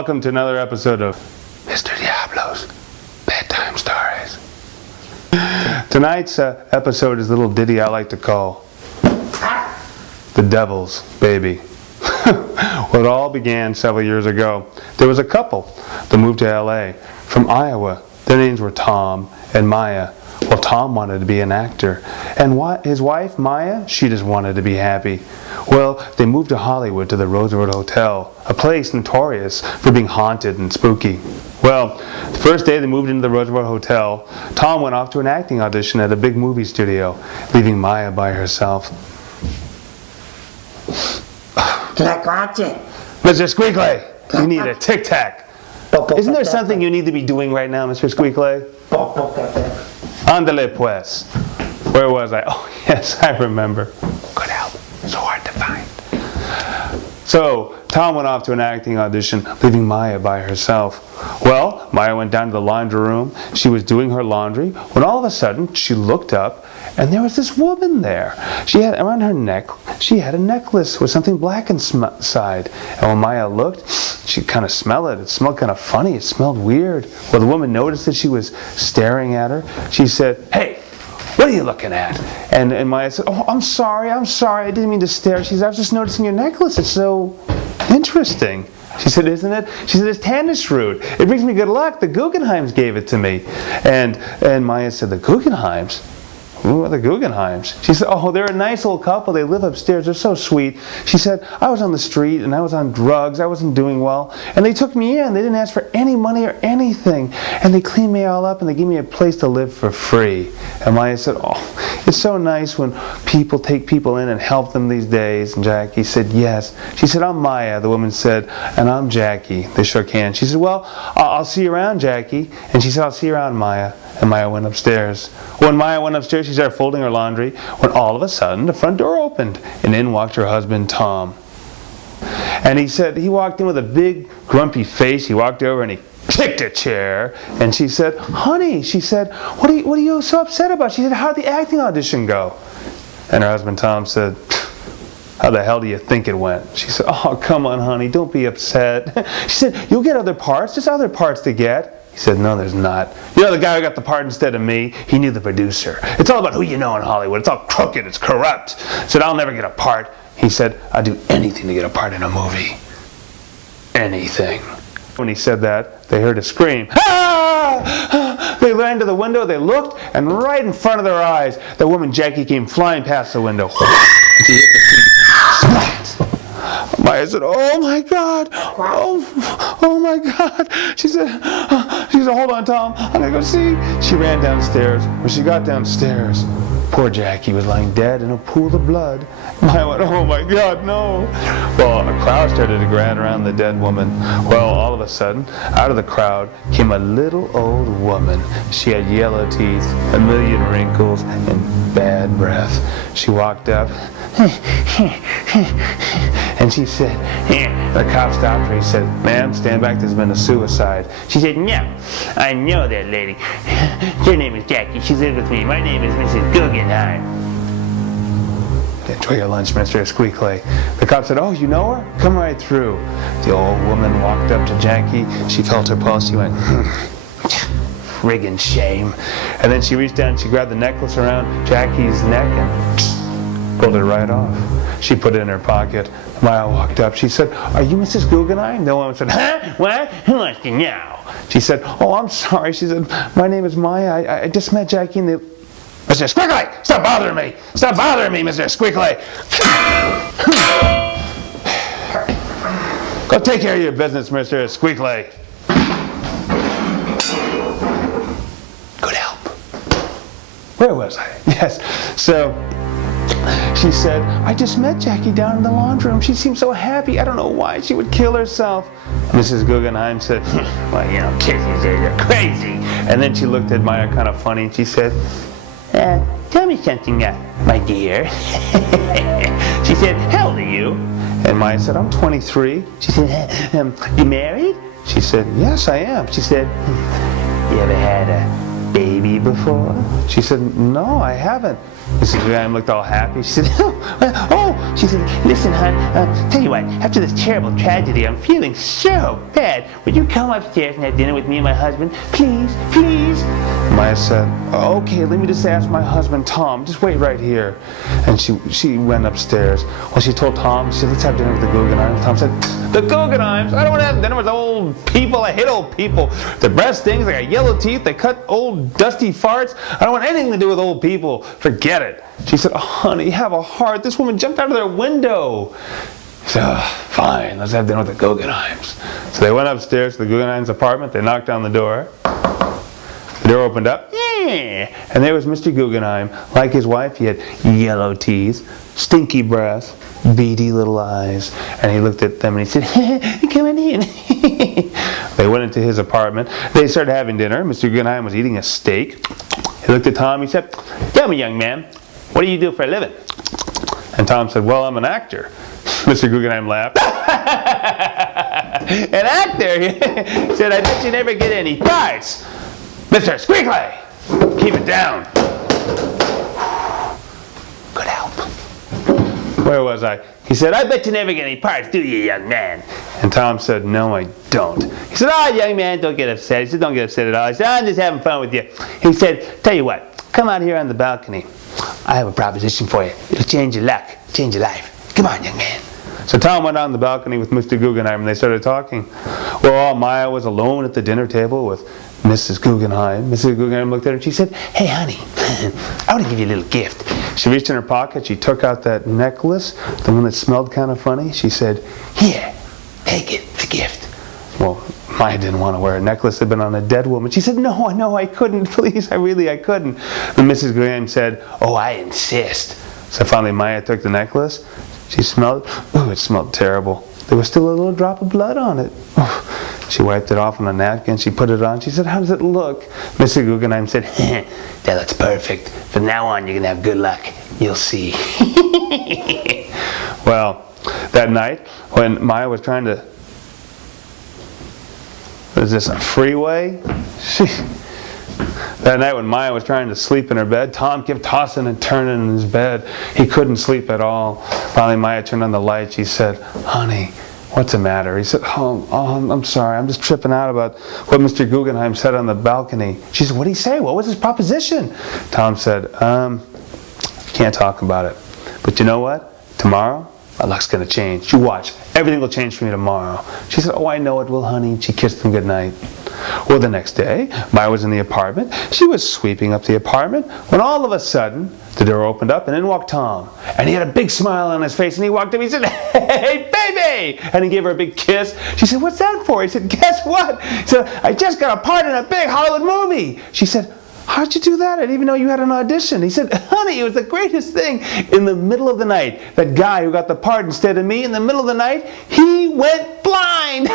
welcome to another episode of Mr. Diablo's Bedtime Stories. Tonight's episode is a little ditty I like to call The Devil's Baby. Well, it all began several years ago. There was a couple that moved to LA from Iowa. Their names were Tom and Maya. Well, Tom wanted to be an actor, and his wife, Maya, she just wanted to be happy. Well, they moved to Hollywood to the Roosevelt Hotel, a place notorious for being haunted and spooky. Well, the first day they moved into the Roosevelt Hotel, Tom went off to an acting audition at a big movie studio, leaving Maya by herself. Mr. Squeakley, you need a tic-tac. Isn't there something you need to be doing right now, Mr. Squeakley? Andale pues. Where was I? Oh, yes, I remember. Good help. So hard to find. So, Tom went off to an acting audition, leaving Maya by herself. Well, Maya went down to the laundry room. She was doing her laundry when all of a sudden she looked up and there was this woman there. She had around her neck, she had a necklace with something black inside. And when Maya looked, she kind of smelled it. It smelled kind of funny. It smelled weird. Well, the woman noticed that she was staring at her. She said, "Hey, what are you looking at?" And Maya said, "Oh, I'm sorry, I didn't mean to stare." She said, "I was just noticing your necklace. It's so interesting." She said, "Isn't it?" She said, "It's tannish root. It brings me good luck. The Guggenheims gave it to me." And Maya said, "The Guggenheims? Who are the Guggenheims?" She said, "Oh, they're a nice old couple. They live upstairs. They're so sweet." She said, "I was on the street and I was on drugs. I wasn't doing well. And they took me in. They didn't ask for any money or anything. And they cleaned me all up and they gave me a place to live for free." And Maya said, "Oh, it's so nice when people take people in and help them these days." And Jackie said, "Yes." She said, "I'm Maya." The woman said, "And I'm Jackie." They shook hands. She said, "Well, I'll see you around, Jackie." And she said, "I'll see you around, Maya." And Maya went upstairs. When Maya went upstairs, she started folding her laundry when all of a sudden the front door opened and in walked her husband, Tom. And he said, he walked in with a big grumpy face. He walked over and he kicked a chair. And she said, "Honey," she said, what are you so upset about?" She said, "How'd the acting audition go?" And her husband, Tom, said, "How the hell do you think it went?" She said, "Oh, come on, honey, don't be upset." She said, "You'll get other parts. There's other parts to get." He said, "No, there's not. You know the guy who got the part instead of me? He knew the producer. It's all about who you know in Hollywood. It's all crooked. It's corrupt." He said, "I'll never get a part." He said, "I'd do anything to get a part in a movie. Anything." When he said that, they heard a scream. "Ah!" They ran to the window, they looked, and right in front of their eyes, the woman Jackie came flying past the window. She hit the seat. Splat! Maya said, "Oh my God, oh my God." She said, "Hold on, Tom, I'm gonna go see." She ran downstairs. When she got downstairs, poor Jackie was lying dead in a pool of blood. Maya went, "Oh my God, no." Well, a crowd started to gather around the dead woman. Well, all of a sudden, out of the crowd came a little old woman. She had yellow teeth, a million wrinkles, and bad breath. She walked up, and she said, the cop stopped her. He said, "Ma'am, stand back, there's been a suicide." She said, "No, I know that lady. Her name is Jackie. She's lived with me. My name is Mrs. Guggenheim." "Enjoy your lunch, Mr. Squeakley." The cop said, "Oh, you know her? Come right through." The old woman walked up to Jackie. She felt her pulse. She went, "Friggin' shame." And then she reached down, she grabbed the necklace around Jackie's neck and pulled it right off. She put it in her pocket. Maya walked up. She said, "Are you Mrs. Guggenheim?" The woman said, "Huh? What? Who wants to know?" She said, "Oh, I'm sorry." She said, "My name is Maya. I just met Jackie in the..." "Mr. Squeakley, stop bothering me! Stop bothering me, Mr. Squeakley!" "Go take care of your business, Mr. Squeakley." Good help. Where was I? Yes. So she said, "I just met Jackie down in the laundry room. She seemed so happy. I don't know why she would kill herself." Mrs. Guggenheim said, "Well, you know, kisses are crazy." And then she looked at Maya kind of funny and she said, "Tell me something, my dear." She said, "How old are you?" And Maya said, "I'm 23. She said, "You married?" She said, "Yes, I am." She said, "You ever had a baby before? She said, no, I haven't. Mrs. Guggenheim looked all happy. She said, oh, she said, listen, hon, tell you what, after this terrible tragedy, I'm feeling so bad. Would you come upstairs and have dinner with me and my husband? Please, please. Maya said, okay, let me just ask my husband, Tom. Just wait right here. And she went upstairs. Well, she told Tom, she said, let's have dinner with the Guggenheims. Tom said, the Guggenheims? I don't want to have dinner with old people. I hate old people. Their breath stinks, they got yellow teeth, they cut old dusty farts. I don't want anything to do with old people. Forget it. She said, oh, honey, have a heart. This woman jumped out of their window. He said, oh, fine, let's have dinner with the Guggenheims. So they went upstairs to the Guggenheims' apartment. They knocked on the door. The door opened up. And there was Mr. Guggenheim. Like his wife, he had yellow teeth, stinky breath, beady little eyes. And he looked at them and he said, come on in. They went into his apartment. They started having dinner. Mr. Guggenheim was eating a steak. He looked at Tom. He said, tell me, young man, what do you do for a living? And Tom said, well, I'm an actor. Mr. Guggenheim laughed. An actor? He said, I bet you never get any parts. Mr. Squiggly, keep it down. Good help. Where was I? He said, I bet you never get any parts, do you, young man? And Tom said, no, I don't. He said, oh, young man, don't get upset. He said, don't get upset at all. He said, I'm just having fun with you. He said, tell you what, come out here on the balcony. I have a proposition for you. It'll change your luck, change your life. Come on, young man. So Tom went on the balcony with Mr. Guggenheim and they started talking. Well, Maya was alone at the dinner table with Mrs. Guggenheim. Mrs. Guggenheim looked at her and she said, hey, honey, I want to give you a little gift. She reached in her pocket. She took out that necklace, the one that smelled kind of funny. She said, here, take it. It's a gift. Well, Maya didn't want to wear a necklace that had been on a dead woman. She said, no, I couldn't. Please, I couldn't. And Mrs. Guggenheim said, oh, I insist. So finally Maya took the necklace. She smelled it. Ooh, it smelled terrible. There was still a little drop of blood on it. She wiped it off on a napkin. She put it on. She said, how does it look? Mr. Guggenheim said, that looks perfect. From now on, you're going to have good luck. You'll see. Well, that night, when Maya was trying to... Was this a freeway? That night when Maya was trying to sleep in her bed, Tom kept tossing and turning in his bed. He couldn't sleep at all. Finally, Maya turned on the light. She said, honey, what's the matter? He said, oh, I'm sorry. I'm just tripping out about what Mr. Guggenheim said on the balcony. She said, what did he say? What was his proposition? Tom said, can't talk about it. But you know what? Tomorrow, my luck's going to change. You watch. Everything will change for me tomorrow. She said, oh, I know it will, honey. She kissed him goodnight. Well, the next day, Maya was in the apartment. She was sweeping up the apartment when all of a sudden, the door opened up and in walked Tom. And he had a big smile on his face and he walked up and he said, hey, baby! And he gave her a big kiss. She said, what's that for? He said, guess what? He said, I just got a part in a big Hollywood movie. She said, how'd you do that? I didn't even know you had an audition. He said, honey, it was the greatest thing. In the middle of the night, that guy who got the part instead of me, in the middle of the night, he went blind.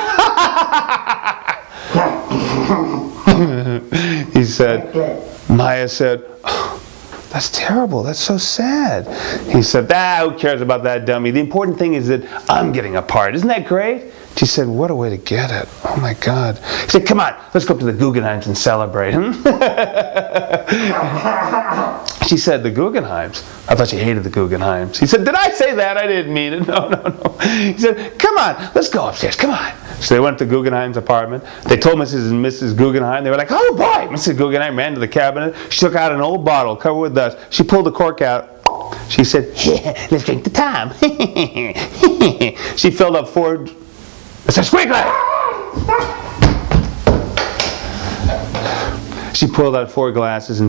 He said, Maya said, oh, that's terrible. That's so sad. He said, who cares about that, dummy? The important thing is that I'm getting a part. Isn't that great? She said, what a way to get it. Oh, my God. He said, come on, let's go up to the Guggenheims and celebrate. She said, the Guggenheims? I thought she hated the Guggenheims. He said, did I say that? I didn't mean it. No. He said, come on, let's go upstairs. Come on. So they went to Guggenheim's apartment. They told Mrs. and Mrs. Guggenheim. They were like, oh, boy. Mrs. Guggenheim ran to the cabinet. She took out an old bottle covered with dust. She pulled the cork out. She said, let's drink to Tom. She filled up 4... Mr. Squiggly! She pulled out 4 glasses and